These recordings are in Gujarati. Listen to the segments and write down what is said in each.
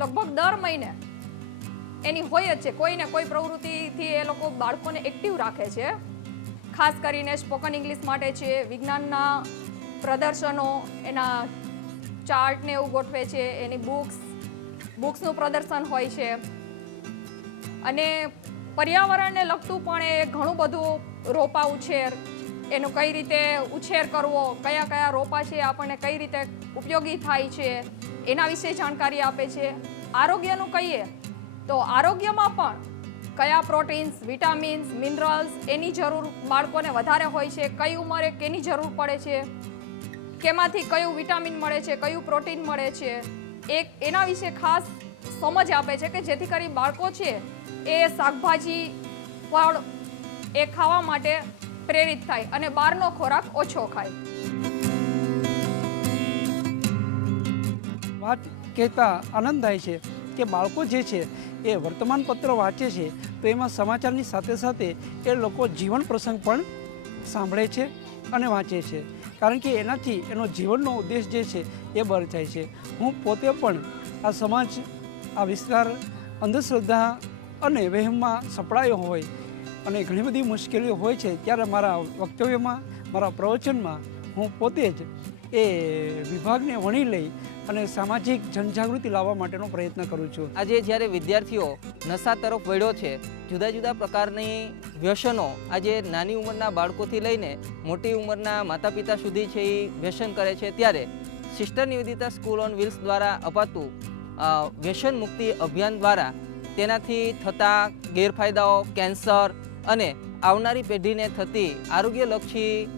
લગભગ દર મહિને એની હોય જ છે, કોઈને કોઈ પ્રવૃત્તિથી એ લોકો બાળકોને એક્ટિવ રાખે છે. ખાસ કરીને સ્પોકન ઇંગ્લિશ માટે છે, વિજ્ઞાનના પ્રદર્શનો, એના ચાર્ટ ને એવું ગોઠવે છે, એની બુક્સનું પ્રદર્શન હોય છે. અને પર્યાવરણને લગતું પણ એ ઘણું બધું રોપા ઉછેર, એનો કઈ રીતે ઉછેર કરવો, કયા કયા રોપા છે આપણને કઈ રીતે ઉપયોગી થાય છે એના વિશે જાણકારી આપે છે. આરોગ્યનું કહીએ તો આરોગ્યમાં પણ કયા પ્રોટીન્સ, વિટામિન્સ, મિનરલ્સ એની જરૂર બાળકોને વધારે હોય છે, કઈ ઉંમરે કેની જરૂર પડે છે, કેમાંથી કયું વિટામિન મળે છે, કયું પ્રોટીન મળે છે, એના વિશે ખાસ સમજ આપે છે કે જેથી કરી બાળકો છે એ શાકભાજી, ફળ એ ખાવા માટે પ્રેરિત થાય અને બહારનો ખોરાક ઓછો ખાય. વાત કહેતા આનંદ થાય છે કે બાળકો જે છે એ વર્તમાનપત્ર વાંચે છે તો એમાં સમાચારની સાથે સાથે એ લોકો જીવન પ્રસંગ પણ સાંભળે છે અને વાંચે છે, કારણ કે એનાથી એનો જીવનનો ઉદ્દેશ જે છે એ બર થાય છે. હું પોતે પણ આ સમાજ, આ વિસ્તાર અંધશ્રદ્ધા અને વહેમમાં સપડાયો હોય અને ઘણી બધી મુશ્કેલીઓ હોય છે ત્યારે મારા વક્તવ્યમાં, મારા પ્રવચનમાં હું પોતે જ એ વિભાગને વણી લઈ અને સામાજિક જનજાગૃતિ લાવવા માટેનો પ્રયત્ન કરું છું. આજે જ્યારે વિદ્યાર્થીઓ નશા તરફ વળ્યો છે, જુદા જુદા પ્રકારની વ્યસનો આજે નાની ઉંમરના બાળકોથી લઈને મોટી ઉંમરના માતા પિતા સુધી છે એ વ્યસન કરે છે, ત્યારે sister Nivedita school on wheels દ્વારા અપાતું વ્યસન મુક્તિ અભિયાન દ્વારા તેનાથી થતા ગેરફાયદાઓ, કેન્સર અને આવનારી પેઢીને થતી આરોગ્યલક્ષી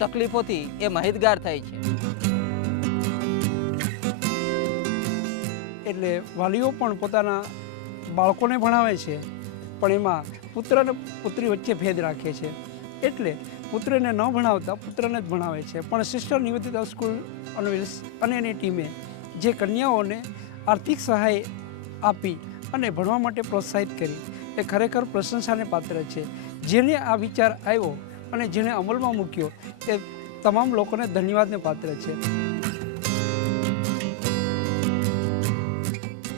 તકલીફોથી એ માહિતગાર થાય છે. એટલે વાલીઓ પણ પોતાના બાળકોને ભણાવે છે, પણ એમાં પુત્ર અને પુત્રી વચ્ચે ભેદ રાખે છે. એટલે પુત્રને ન ભણાવતા પુત્રને જ ભણાવે છે. પણ sister Nivedita school on wheels અને એની ટીમે જે કન્યાઓને આર્થિક સહાય આપી અને ભણવા માટે પ્રોત્સાહિત કરી એ ખરેખર પ્રશંસાને પાત્ર છે. જેને આ વિચાર આવ્યો અને જેને અમલમાં મૂક્યો એ તમામ લોકોને ધન્યવાદને પાત્ર છે.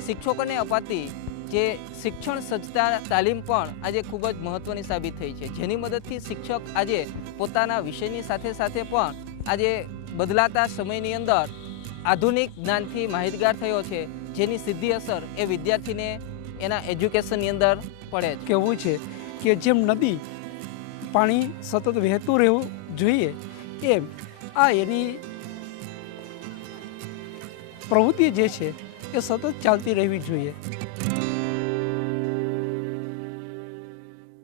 શિક્ષકોને અપાતી જે શિક્ષણ સજ્જતા તાલીમ પણ આજે ખૂબ જ મહત્ત્વની સાબિત થઈ છે, જેની મદદથી શિક્ષક આજે પોતાના વિષયની સાથે સાથે પણ આજે બદલાતા સમયની અંદર આધુનિક જ્ઞાનથી માહિતગાર થયો છે, જેની સીધી અસર એ વિદ્યાર્થીને એના એજ્યુકેશનની અંદર પડે છે. કહેવું છે કે જેમ નદી પાણી સતત વહેતું રહેવું જોઈએ એમ આ એની પ્રવૃત્તિ જે છે એ સતત ચાલતી રહેવી જોઈએ.